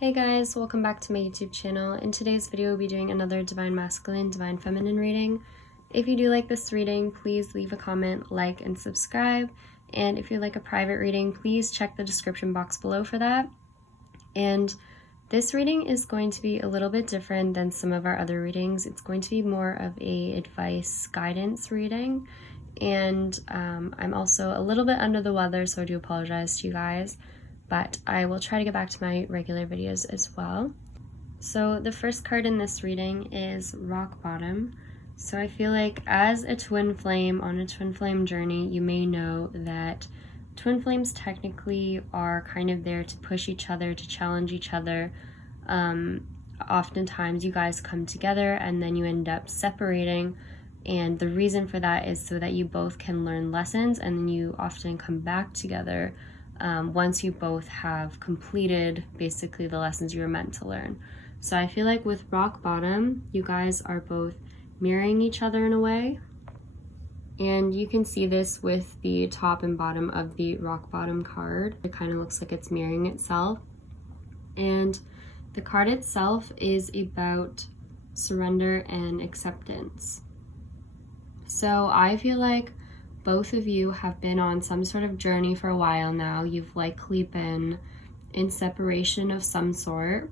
Hey guys, welcome back to my YouTube channel. In today's video, we'll be doing another Divine Masculine, Divine Feminine reading. If you do like this reading, please leave a comment, like, and subscribe. And if you'd like a private reading, please check the description box below for that. And this reading is going to be a little bit different than some of our other readings. It's going to be more of a advice guidance reading. And I'm also a little bit under the weather, so I do apologize to you guys. But I will try to get back to my regular videos as well. So the first card in this reading is Rock Bottom. So I feel like as a twin flame on a twin flame journey, you may know that twin flames technically are kind of there to push each other, to challenge each other. Oftentimes you guys come together and then you end up separating. And the reason for that is so that you both can learn lessons, and then you often come back together once you both have completed basically the lessons you were meant to learn. So I feel like with Rock Bottom, you guys are both mirroring each other in a way. And you can see this with the top and bottom of the Rock Bottom card. It kind of looks like it's mirroring itself. And the card itself is about surrender and acceptance. So I feel like both of you have been on some sort of journey for a while now. You've likely been in separation of some sort,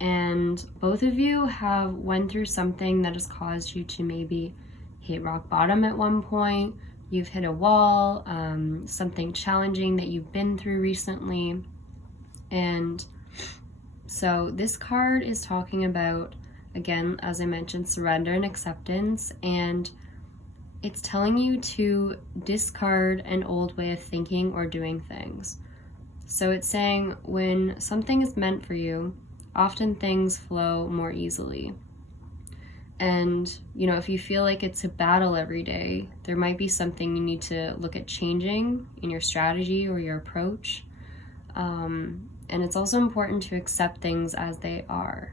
and both of you have went through something that has caused you to maybe hit rock bottom at one point. You've hit a wall, something challenging that you've been through recently. And so this card is talking about, again, as I mentioned, surrender and acceptance, and it's telling you to discard an old way of thinking or doing things. So it's saying when something is meant for you, often things flow more easily. And, you know, if you feel like it's a battle every day, there might be something you need to look at changing in your strategy or your approach. And it's also important to accept things as they are.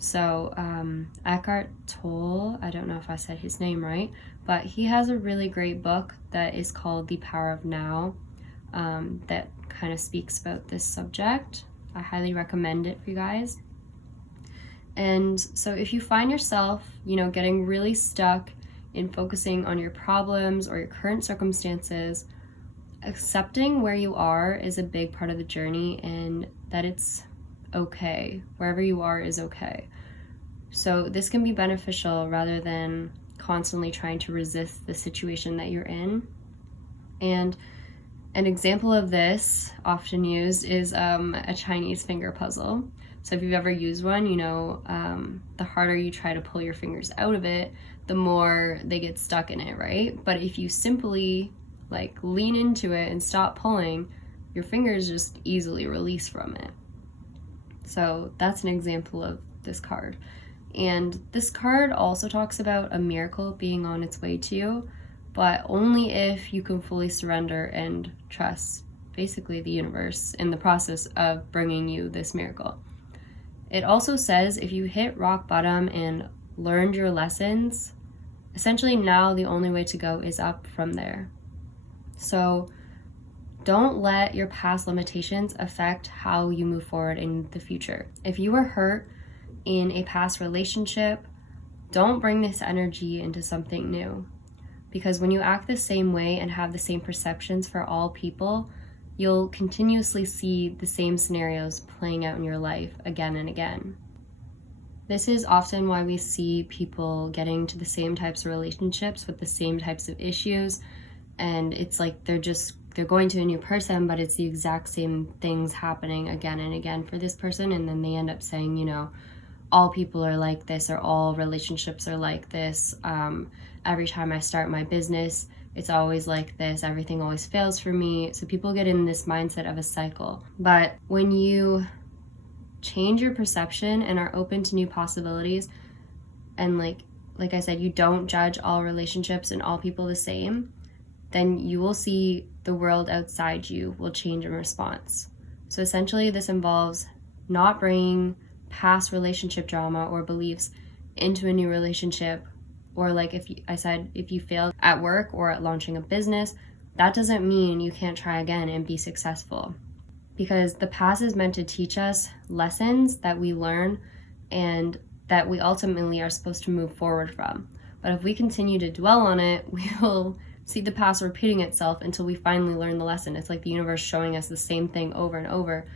So Eckhart Tolle, I don't know if I said his name right, but he has a really great book that is called The Power of Now, that kind of speaks about this subject. I highly recommend it for you guys. And so if you find yourself, you know, getting really stuck in focusing on your problems or your current circumstances, accepting where you are is a big part of the journey, and that it's okay. Wherever you are is okay. So this can be beneficial rather than constantly trying to resist the situation that you're in. And an example of this, often used, is a Chinese finger puzzle. So if you've ever used one, you know, the harder you try to pull your fingers out of it, the more they get stuck in it, right? But if you simply like lean into it and stop pulling, your fingers just easily release from it. So that's an example of this card. And this card also talks about a miracle being on its way to you, but only if you can fully surrender and trust basically the universe in the process of bringing you this miracle. It also says if you hit rock bottom and learned your lessons, essentially now the only way to go is up from there. So don't let your past limitations affect how you move forward in the future. If you were hurt in a past relationship, don't bring this energy into something new. Because when you act the same way and have the same perceptions for all people, you'll continuously see the same scenarios playing out in your life again and again. This is often why we see people getting to the same types of relationships with the same types of issues, and it's like they're going to a new person, but it's the exact same things happening again and again for this person, and then they end up saying, you know, all people are like this, or all relationships are like this. Every time I start my business, it's always like this. Everything always fails for me. So people get in this mindset of a cycle. But when you change your perception and are open to new possibilities, and like I said, you don't judge all relationships and all people the same, then you will see the world outside you will change in response. So essentially this involves not bringing past relationship drama or beliefs into a new relationship. Or like if you failed at work or at launching a business, that doesn't mean you can't try again and be successful. because the past is meant to teach us lessons that we learn and that we ultimately are supposed to move forward from. But if we continue to dwell on it, we will see the past repeating itself until we finally learn the lesson. It's like the universe showing us the same thing over and over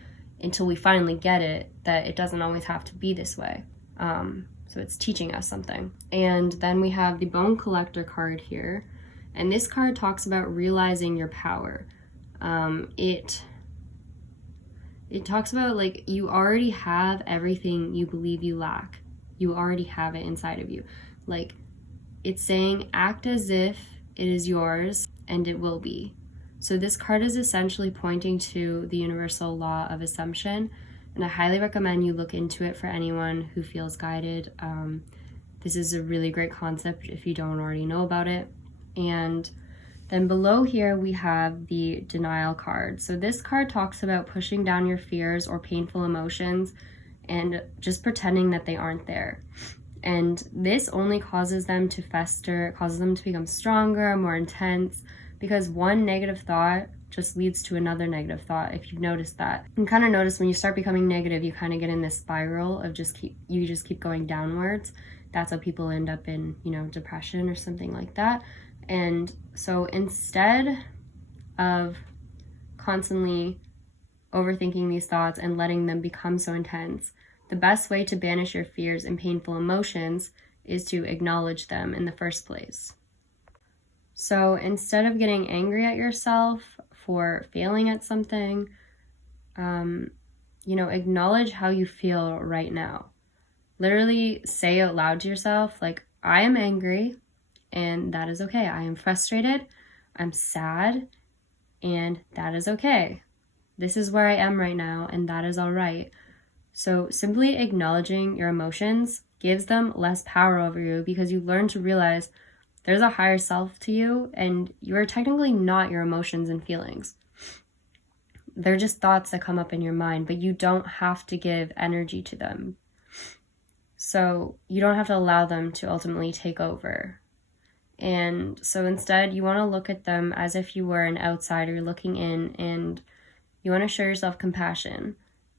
until we finally get it, that it doesn't always have to be this way. So it's teaching us something. And then we have the Bone Collector card here. And this card talks about realizing your power. It talks about like you already have everything you believe you lack. You already have it inside of you. Like it's saying act as if it is yours and it will be. So this card is essentially pointing to the universal law of assumption, and I highly recommend you look into it for anyone who feels guided. This is a really great concept if you don't already know about it. And then below here we have the denial card. So this card talks about pushing down your fears or painful emotions and just pretending that they aren't there. And this only causes them to fester, causes them to become stronger, more intense, because one negative thought just leads to another negative thought, if you've noticed that. You can kind of notice when you start becoming negative, you kind of get in this spiral of you just keep going downwards. That's how people end up in, depression or something like that. And so instead of constantly overthinking these thoughts and letting them become so intense, the best way to banish your fears and painful emotions is to acknowledge them in the first place. So instead of getting angry at yourself for failing at something, acknowledge how you feel right now. Literally say out loud to yourself, like, I am angry and that is okay. I am frustrated, I'm sad, and that is okay. This is where I am right now and that is all right. So simply acknowledging your emotions gives them less power over you because you learn to realize there's a higher self to you and you're technically not your emotions and feelings. They're just thoughts that come up in your mind, but you don't have to give energy to them. So you don't have to allow them to ultimately take over. And so instead you want to look at them as if you were an outsider looking in, and you want to show yourself compassion.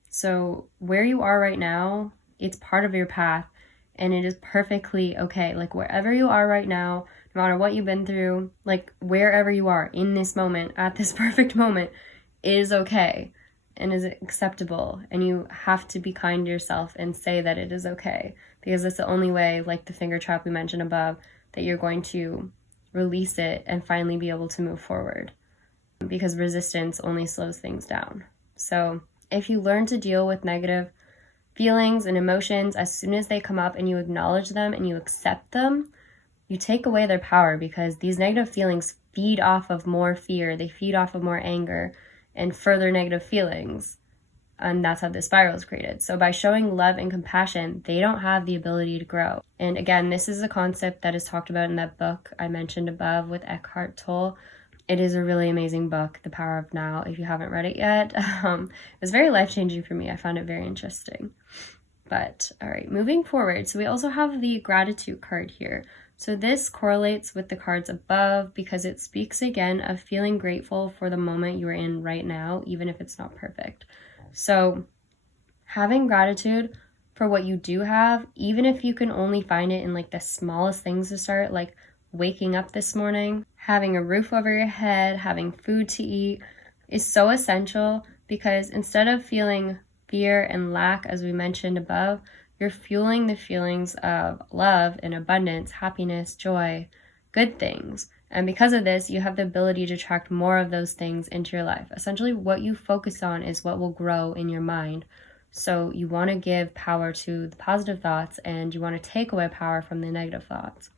So where you are right now, it's part of your path and it is perfectly okay. Like wherever you are right now, no matter what you've been through, like wherever you are in this moment, at this perfect moment, is okay and is acceptable. And you have to be kind to yourself and say that it is okay, because that's the only way, like the finger trap we mentioned above, that you're going to release it and finally be able to move forward, because resistance only slows things down. So if you learn to deal with negative feelings and emotions as soon as they come up and you acknowledge them and you accept them, you take away their power, because these negative feelings feed off of more fear, they feed off of more anger and further negative feelings. And that's how the spiral is created. So by showing love and compassion, they don't have the ability to grow. And again, this is a concept that is talked about in that book I mentioned above with Eckhart Tolle. It is a really amazing book, The Power of Now, if you haven't read it yet. It was very life-changing for me. I found it very interesting. But all right, moving forward. So we also have the gratitude card here. So this correlates with the cards above because it speaks again of feeling grateful for the moment you are in right now, even if it's not perfect. So having gratitude for what you do have, even if you can only find it in like the smallest things to start, like waking up this morning, having a roof over your head, having food to eat, is so essential, because instead of feeling fear and lack, as we mentioned above, you're fueling the feelings of love and abundance, happiness, joy, good things. And because of this, you have the ability to attract more of those things into your life. Essentially, what you focus on is what will grow in your mind. So you want to give power to the positive thoughts and you want to take away power from the negative thoughts.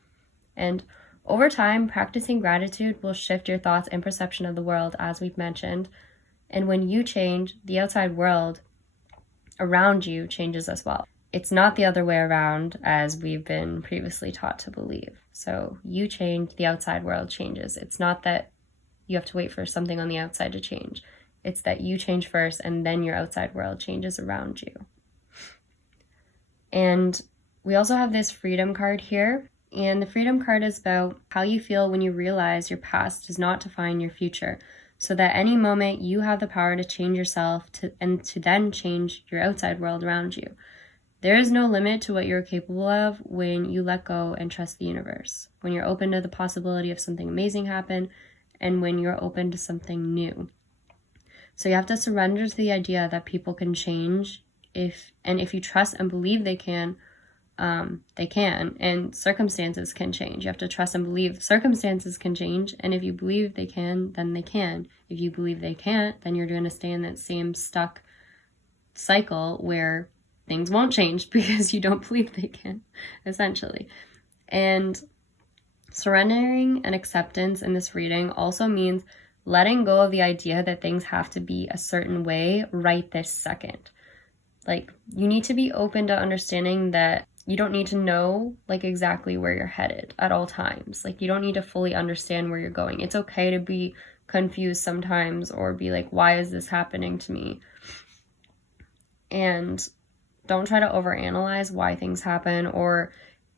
And over time, practicing gratitude will shift your thoughts and perception of the world, as we've mentioned. And when you change, the outside world around you changes as well. It's not the other way around, as we've been previously taught to believe. So you change, the outside world changes. It's not that you have to wait for something on the outside to change. It's that you change first and then your outside world changes around you. And we also have this freedom card here. And the freedom card is about how you feel when you realize your past does not define your future. so that any moment you have the power to change yourself and to then change your outside world around you. There is no limit to what you're capable of when you let go and trust the universe, when you're open to the possibility of something amazing happen, and when you're open to something new. So you have to surrender to the idea that people can change, if you trust and believe they can, and circumstances can change. You have to trust and believe circumstances can change, and if you believe they can, then they can. If you believe they can't, then you're going to stay in that same stuck cycle where things won't change because you don't believe they can, essentially. And surrendering and acceptance in this reading also means letting go of the idea that things have to be a certain way right this second. Like, you need to be open to understanding that you don't need to know, like, exactly where you're headed at all times. Like, you don't need to fully understand where you're going. It's okay to be confused sometimes or be like, why is this happening to me? And don't try to overanalyze why things happen, or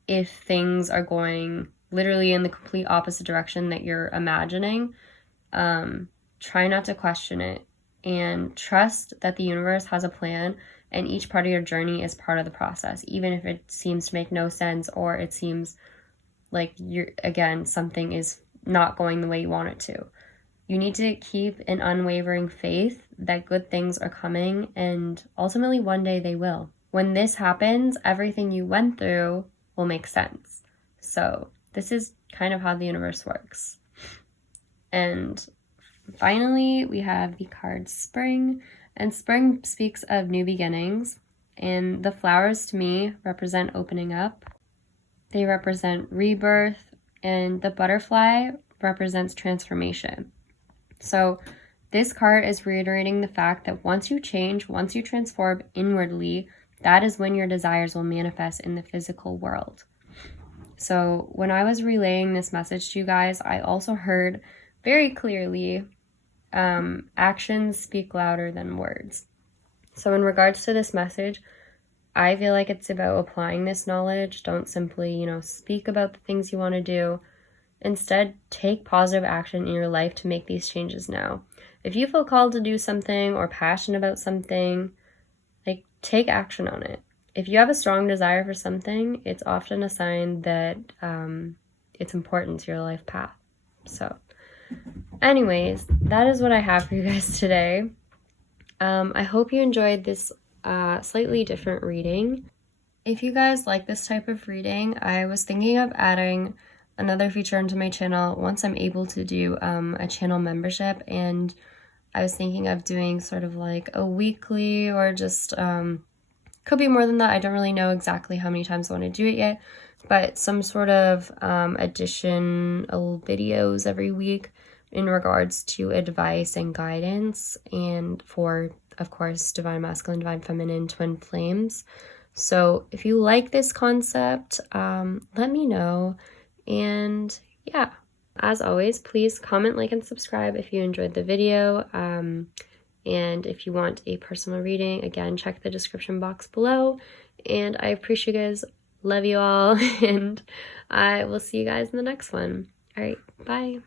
if things are going literally in the complete opposite direction that you're imagining. Try not to question it, and trust that the universe has a plan, and each part of your journey is part of the process, even if it seems to make no sense, or it seems like something is not going the way you want it to. You need to keep an unwavering faith that good things are coming, and ultimately one day they will. When this happens, everything you went through will make sense. So this is kind of how the universe works. And finally, we have the card Spring, and spring speaks of new beginnings, and the flowers to me represent opening up. They represent rebirth, and the butterfly represents transformation. So this card is reiterating the fact that once you change, once you transform inwardly, that is when your desires will manifest in the physical world. So when I was relaying this message to you guys, I also heard very clearly, actions speak louder than words. So in regards to this message, I feel like it's about applying this knowledge. Don't simply, speak about the things you want to do. Instead, take positive action in your life to make these changes now. If you feel called to do something or passionate about something, take action on it. If you have a strong desire for something, it's often a sign that it's important to your life path. So anyways, that is what I have for you guys today. I hope you enjoyed this slightly different reading. If you guys like this type of reading, I was thinking of adding another feature into my channel once I'm able to do a channel membership, and I was thinking of doing sort of like a weekly, or just could be more than that. I don't really know exactly how many times I want to do it yet, but some sort of additional videos every week in regards to advice and guidance, and for, of course, divine masculine, divine feminine, twin flames. So if you like this concept, let me know. And yeah, as always, please comment, like, and subscribe if you enjoyed the video. And if you want a personal reading, again, check the description box below. And I appreciate you guys. Love you all. And I will see you guys in the next one. All right, bye.